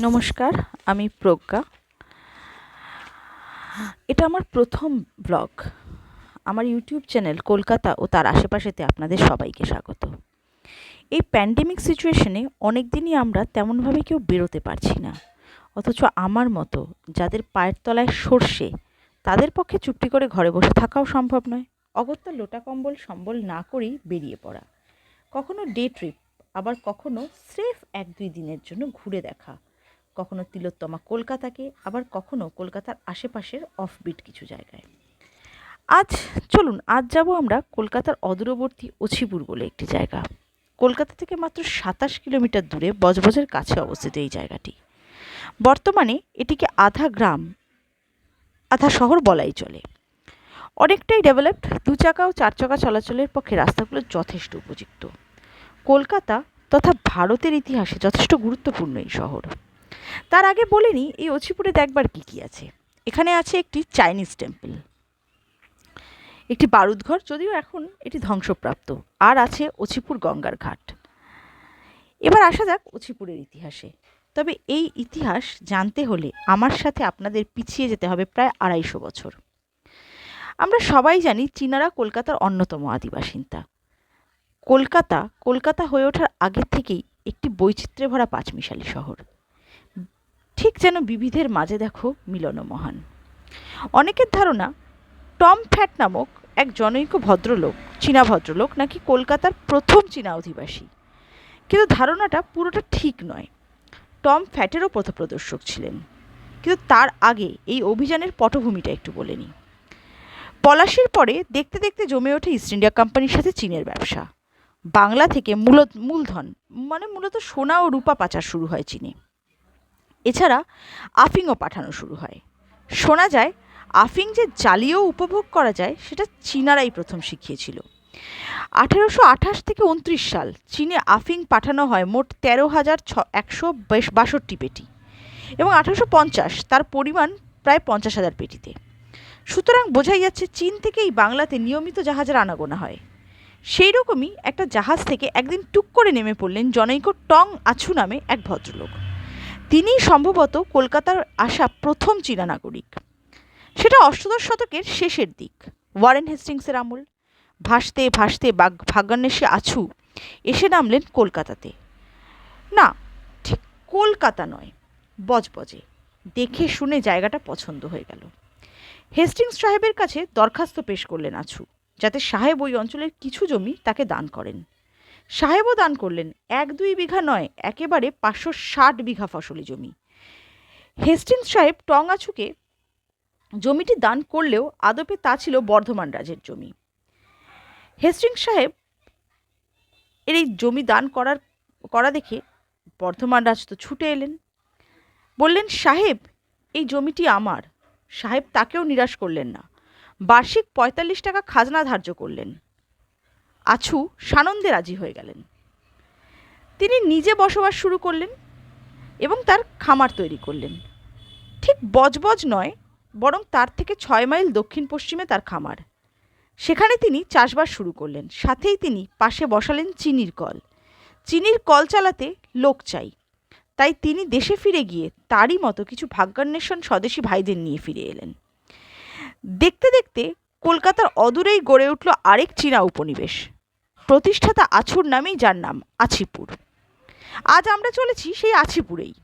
নমস্কার, আমি প্রজ্ঞা। এটা আমার প্রথম ব্লগ। আমার ইউটিউব চ্যানেল কলকাতা ও তার আশেপাশেতে আপনাদের সবাইকে স্বাগত। এই প্যান্ডেমিক সিচুয়েশনে অনেক দিনই আমরা তেমনভাবে কেউ বেরোতে পারছি না। অথচ আমার মতো যাদের পায়ের তলায় সর্ষে, তাদের পক্ষে চুপটি করে ঘরে বসে থাকাও সম্ভব নয়। অগত্যা লোটা কম্বল সম্বল না করেই বেরিয়ে পড়া। কখনো ডে ট্রিপ, আবার কখনো স্রেফ ১-২ দিনের জন্য ঘুরে দেখা। কখনো তিলোত্তমা কলকাতাকে, আবার কখনো কলকাতার আশেপাশের অফবিট কিছু জায়গায়। আজ যাব আমরা কলকাতার অদূরবর্তী অছিপুর বলে একটি জায়গা। কলকাতা থেকে মাত্র ২৭ কিলোমিটার দূরে বজবজের কাছে অবস্থিত এই জায়গাটি। বর্তমানে এটিকে আধা গ্রাম আধা শহর বলাই চলে। অনেকটাই ডেভেলপড, ২ চাকা ও ৪ চাকা চলাচলের পক্ষে রাস্তাগুলো যথেষ্ট উপযুক্ত। কলকাতা তথা ভারতের ইতিহাসে যথেষ্ট গুরুত্বপূর্ণ এই শহর। তার আগে বলে নিই এই অছিপুরে দেখবার কী কী আছে। এখানে আছে একটি চাইনিজ টেম্পল, একটি বারুদঘর, যদিও এখন এটি ধ্বংসপ্রাপ্ত, আর আছে অছিপুর গঙ্গার ঘাট। এবার আসা যাক অছিপুরের ইতিহাসে। তবে এই ইতিহাস জানতে হলে আমার সাথে আপনাদের পিছিয়ে যেতে হবে প্রায় ২৫০ বছর। আমরা সবাই জানি চীনারা কলকাতার অন্যতম আদিবাসিন্দা। কলকাতা হয়ে ওঠার আগের থেকেই একটি বৈচিত্র্যে ভরা পাঁচমিশালী শহর। ঠিক যেন বিবিধের মাঝে দেখো মিলন মহান। অনেকের ধারণা টম ফ্যাট নামক এক জনৈক ভদ্রলোক, চীনা ভদ্রলোক নাকি কলকাতার প্রথম চীনা অধিবাসী। কিন্তু ধারণাটা পুরোটা ঠিক নয়। টম ফ্যাটেরও পথপ্রদর্শক ছিলেন। কিন্তু তার আগে এই অভিযানের পটভূমিটা একটু বলে নিই। পলাশির পরে দেখতে দেখতে জমে ওঠে ইস্ট ইন্ডিয়া কোম্পানির সাথে চীনের ব্যবসা। বাংলা থেকে মূলধন মূলত সোনা ও রূপা পাচার শুরু হয় চীনে। এছাড়া আফিংও পাঠানো শুরু হয়। শোনা যায় আফিং যে জ্বালিয়েও উপভোগ করা যায় সেটা চীনারাই প্রথম শিখিয়েছিল। ১৮২৮ থেকে ২৯ সাল চীনে আফিং পাঠানো হয় মোট ১৩,১৬২ পেটি, এবং ১৮৫০ তার পরিমাণ প্রায় ৫০,০০০ পেটিতে। সুতরাং বোঝাই যাচ্ছে চীন থেকেই বাংলাতে নিয়মিত জাহাজের আনাগোনা হয়। সেই রকমই একটা জাহাজ থেকে একদিন টুক করে নেমে পড়লেন জনৈক টং আছু নামে এক ভদ্রলোক। তিনিই সম্ভবত কলকাতার আসা প্রথম চীনা নাগরিক। সেটা অষ্টাদশ শতকের শেষের দিক, ওয়ারেন হেস্টিংসের আমল। ভাসতে ভাসতে ভাগ্যান্বেষী আছু এসে নামলেন কলকাতাতে। না, ঠিক কলকাতা নয়, বজবজে। দেখে শুনে জায়গাটা পছন্দ হয়ে গেল। হেস্টিংস সাহেবের কাছে দরখাস্ত পেশ করলেন আছু, যাতে সাহেব ওই অঞ্চলের কিছু জমি তাকে দান করেন। সাহেবও দান করলেন ১-২ বিঘা নয়, একেবারে ৫৬০ বিঘা ফসলি জমি। হেস্টিংস সাহেব টং আছুকে জমিটি দান করলেও আদপে তা ছিল বর্ধমান রাজের জমি। হেস্টিংস সাহেব এর এই জমি দান করা দেখে বর্ধমান রাজ তো ছুটে এলেন, বললেন, সাহেব এই জমিটি আমার। সাহেব তাকেও নিরাশ করলেন না, বার্ষিক ৪৫ টাকা খাজনা ধার্য করলেন। আছু সানন্দে রাজি হয়ে গেলেন। তিনি নিজে বসবাস শুরু করলেন এবং তার খামার তৈরি করলেন। ঠিক বজবজ নয়, বরং তার থেকে ৬ মাইল দক্ষিণ পশ্চিমে তার খামার। সেখানে তিনি চাষবাস শুরু করলেন। সাথেই তিনি পাশে বসালেন চিনির কল। চিনির কল চালাতে লোক চাই, তাই তিনি দেশে ফিরে গিয়ে তারই মতো কিছু ভাগ্যান্বেষণ স্বদেশী ভাইদের নিয়ে ফিরে এলেন। দেখতে দেখতে কলকাতার অদূরেই গড়ে উঠল আরেক চীনা উপনিবেশ, প্রতিষ্ঠাতা আছুর নামেই, যার নাম আছিপুর। আজ আমরা চলেছি সেই আছিপুরেই।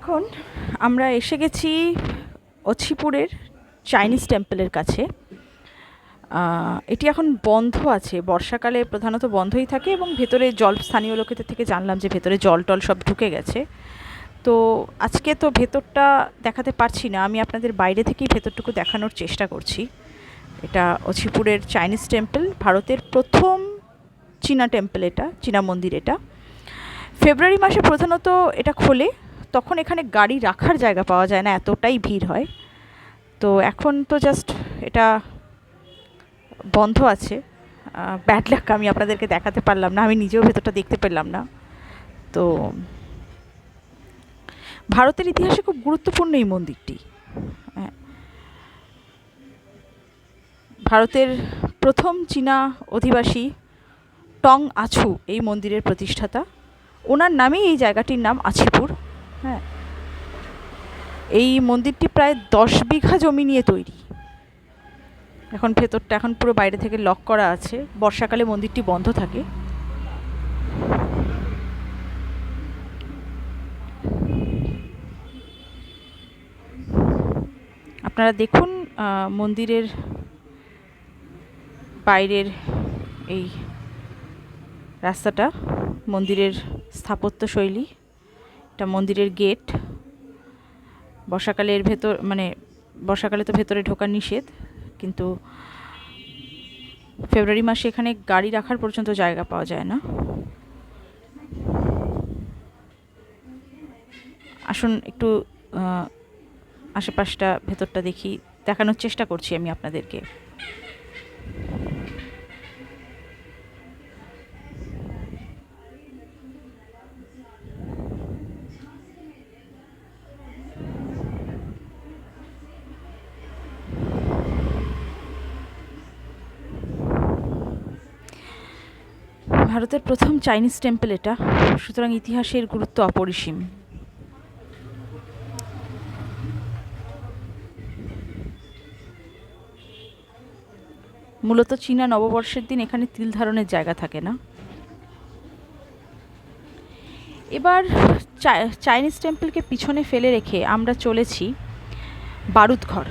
এখন আমরা এসে গেছি অছিপুরের চাইনিজ টেম্পলের কাছে। এটি এখন বন্ধ আছে, বর্ষাকালে প্রধানত বন্ধই থাকে, এবং ভেতরে জল, স্থানীয় লোকেদের থেকে জানলাম যে ভেতরে জল টল সব ঢুকে গেছে। তো আজকে তো ভেতরটা দেখাতে পারছি না, আমি আপনাদের বাইরে থেকেই ভেতরটুকু দেখানোর চেষ্টা করছি। এটা অছিপুরের চাইনিজ টেম্পল, ভারতের প্রথম চীনা টেম্পল, এটা চীনা মন্দির। এটা ফেব্রুয়ারি মাসে প্রধানত এটা খোলে, তখন এখানে গাড়ি রাখার জায়গা পাওয়া যায় না, এতটাই ভিড় হয়। তো এখন তো জাস্ট এটা বন্ধ আছে। ব্যাড লাক, আমি আপনাদেরকে দেখাতে পারলাম না, আমি নিজেও ভেতরটা দেখতে পেলাম না। তো ভারতের ইতিহাসে খুব গুরুত্বপূর্ণ এই মন্দিরটি। ভারতের প্রথম চীনা অধিবাসী টং আছু এই মন্দিরের প্রতিষ্ঠাতা, ওনার নামেই এই জায়গাটির নাম আছিপুর। হ্যাঁ, এই মন্দিরটি প্রায় 10 বিঘা জমি নিয়ে তৈরি। এখন ভেতরটা এখন পুরো বাইরে থেকে লক করা আছে, বর্ষাকালে মন্দিরটি বন্ধ থাকে। আপনারা দেখুন মন্দিরের বাইরের এই রাস্তাটা, মন্দিরের স্থাপত্য শৈলী, এটা মন্দিরের গেট। বর্ষাকালে এর ভেতর, মানে বর্ষাকালে তো ভেতরে ঢোকা নিষেধ, কিন্তু ফেব্রুয়ারি মাসে এখানে গাড়ি রাখার পর্যন্ত জায়গা পাওয়া যায় না। আসুন একটু আশেপাশটা, ভেতরটা দেখি, দেখানোর চেষ্টা করছি আমি আপনাদেরকে। ভারতের প্রথম চাইনিজ টেম্পল এটা, সুতরাং ইতিহাসের গুরুত্ব অপরিসীম। মূলত চীনা নববর্ষের দিন এখানে তিল ধারণের জায়গা থাকে না। এবার চাইনিজ টেম্পলকে পিছনে ফেলে রেখে আমরা চলেছি বারুদঘর।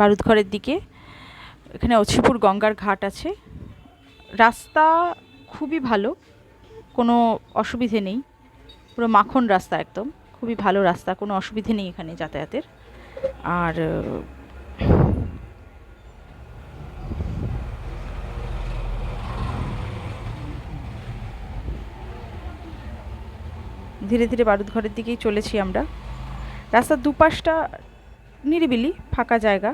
বারুদঘরের দিকে, এখানে অছিপুর গঙ্গার ঘাট আছে। রাস্তা খুবই ভালো, কোনো অসুবিধে নেই, পুরো মাখন রাস্তা, একদম খুবই ভালো রাস্তা, কোনো অসুবিধে নেই এখানে যাতায়াতের। আর ধীরে ধীরে বারুদঘরের দিকেই চলেছি আমরা। রাস্তার দুপাশটা নিরিবিলি ফাঁকা জায়গা।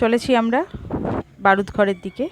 চলেছি আমরা বারুদঘরের দিকে।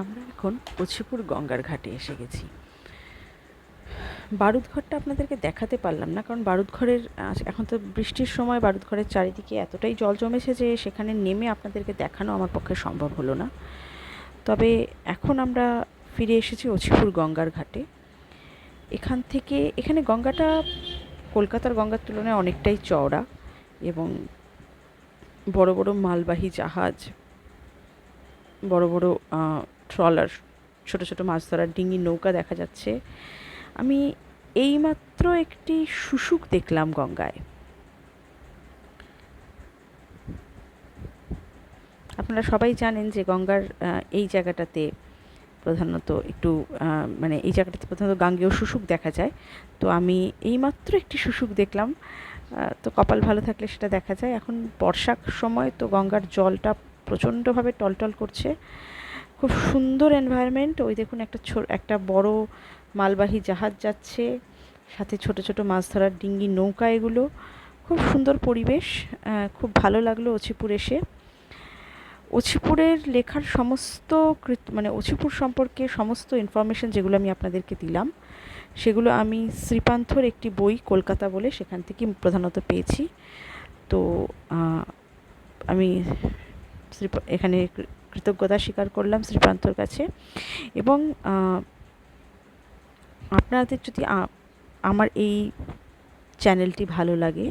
আমরা এখন অছিপুর গঙ্গার ঘাটে এসে গেছি। বারুদঘরটা আপনাদেরকে দেখাতে পারলাম না, কারণ বারুদঘরের এখন তো বৃষ্টির সময় বারুদঘরের চারিদিকে এতটাই জল জমেছে যে সেখানে নেমে আপনাদেরকে দেখানো আমার পক্ষে সম্ভব হলো না। তবে এখন আমরা ফিরে এসেছি অছিপুর গঙ্গার ঘাটে। এখানে গঙ্গাটা কলকাতার গঙ্গার তুলনায় অনেকটাই চওড়া এবং বড় বড় মালবাহী জাহাজ, বড় বড় ট্রলার, ছোট ছোট মাছ ধরার ডিঙি, নৌকা দেখা যাচ্ছে। আমি এইমাত্র একটি শুশুক দেখলাম গঙ্গায়। আপনারা সবাই জানেন যে গঙ্গার এই জায়গাটাতে প্রধানত একটু এই জায়গাটাতে প্রধানত গাঙ্গেয় শুশুক দেখা যায়। তো আমি এইমাত্র একটি শুশুক দেখলাম। তো কপাল ভালো থাকলে সেটা দেখা যায়। এখন বর্ষার সময়, তো গঙ্গার জলটা প্রচণ্ডভাবে টলটল করছে। খুব সুন্দর এনভায়রনমেন্ট। ওই দেখুন একটা বড় মালবাহী জাহাজ যাচ্ছে, সাথে ছোট ছোট মাছ ধরার ডিঙ্গি, নৌকা, এগুলো খুব সুন্দর পরিবেশ। খুব ভালো লাগলো অছিপুর এসে। অছিপুরের লেখার সমস্ত অছিপুর সম্পর্কে সমস্ত ইনফরমেশন যেগুলো আমি আপনাদেরকে দিলাম, সেগুলো আমি শ্রীপান্থর একটি বই কলকাতা বলে সেখান থেকে প্রধানত পেয়েছি। তো আমি এখানে কৃতজ্ঞতা স্বীকার করলাম শ্রীপান্থর কাছে। এবং আপনাদের যদি আমার এই চ্যানেলটি ভালো লাগে,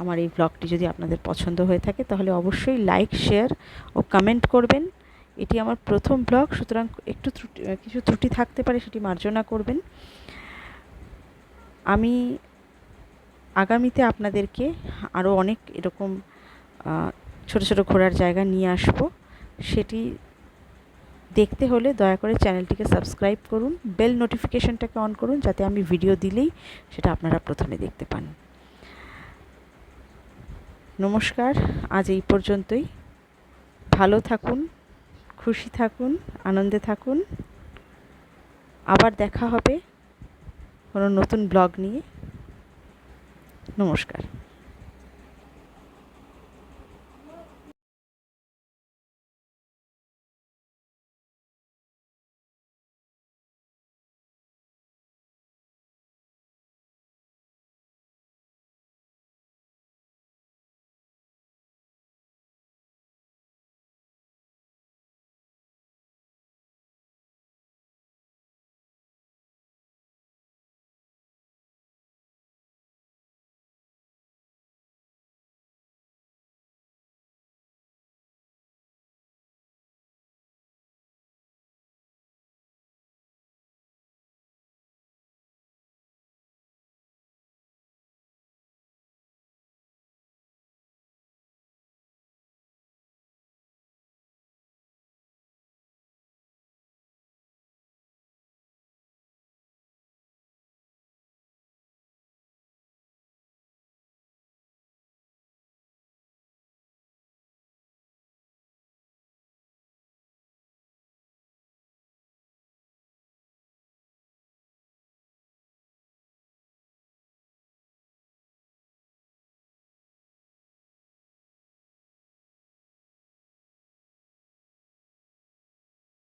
আমার এই ব্লগটি যদি আপনাদের পছন্দ হয়ে থাকে, তাহলে অবশ্যই লাইক, শেয়ার ও কমেন্ট করবেন। এটি আমার প্রথম ব্লগ, সুতরাং কিছু ত্রুটি থাকতে পারে, সেটি মার্জনা করবেন। আমি আগামীতে আপনাদেরকে আরও অনেক এরকম ছোট ছোট ঘোরার জায়গা নিয়ে আসবো। সেটি দেখতে হলে দয়া করে চ্যানেলটিকে সাবস্ক্রাইব করুন, বেল নোটিফিকেশনটাকে অন করুন, যাতে আমি ভিডিও দিলেই সেটা আপনারা প্রথমে দেখতে পান। নমস্কার, আজ এই পর্যন্তই। ভালো থাকুন, খুশি থাকুন, আনন্দে থাকুন। আবার দেখা হবে কোনো নতুন ব্লগ নিয়ে। নমস্কার।